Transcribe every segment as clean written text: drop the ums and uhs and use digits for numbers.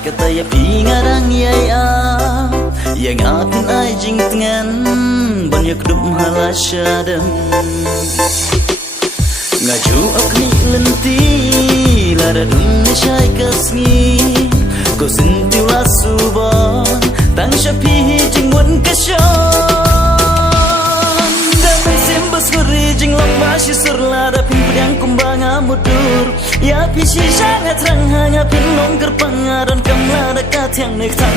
Kata ya pingarang ya yang apin ay jing tengan banyak dum halasyadam ngaju akni lenti lara dum syai kasngi ko sentiu lasuban tang syapi jing wan kasyon dan simbas ngeri jing lambashi surlada pimpang kumbang amudur ya pisi sangat terang hanya pinong gerpangaran kamla dekat yang nektan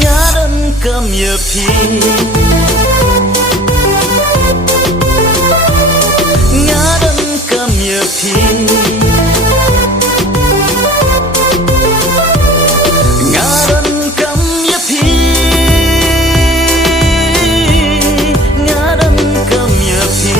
ngaran kam ya pi ngaran kam ya pi ngaran kam ya pi ngaran kam ya pi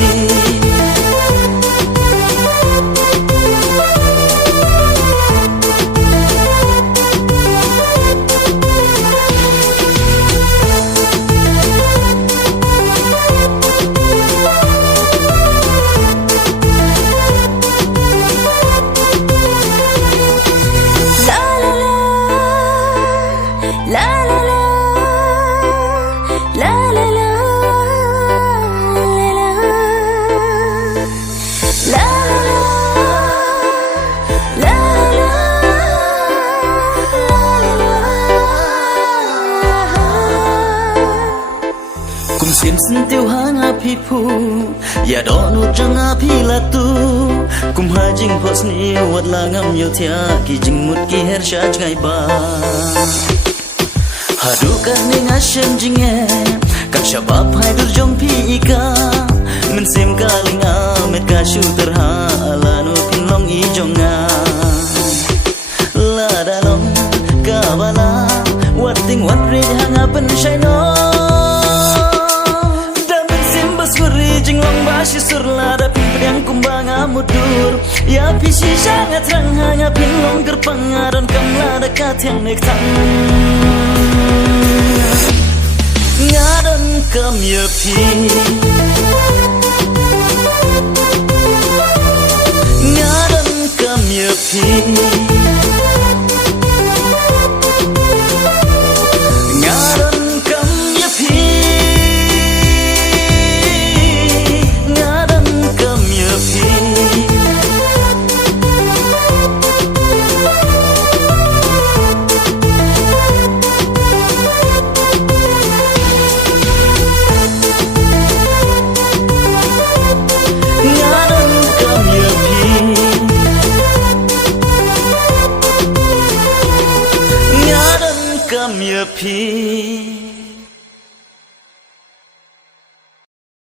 kum sim sentiu hang api pu ya donu jang api latu kum hajing pos ni wat langam yo tia ki jing mut ki her shaj ngai ba hadu kan ning ashem jinge kak shabab hai dur jong pi ika men sim kalinga met ka shu terhala no pinlong i jonga la dalom ka bala wat ting wat ri hang apen shai no jing long bashi surlada pimpang kumbang amudur ya pisi sangat terang hanya pinong gerpangaran kamla dekat yang nektan ngaran kam ya pi ngaran kam ya pi come your peace.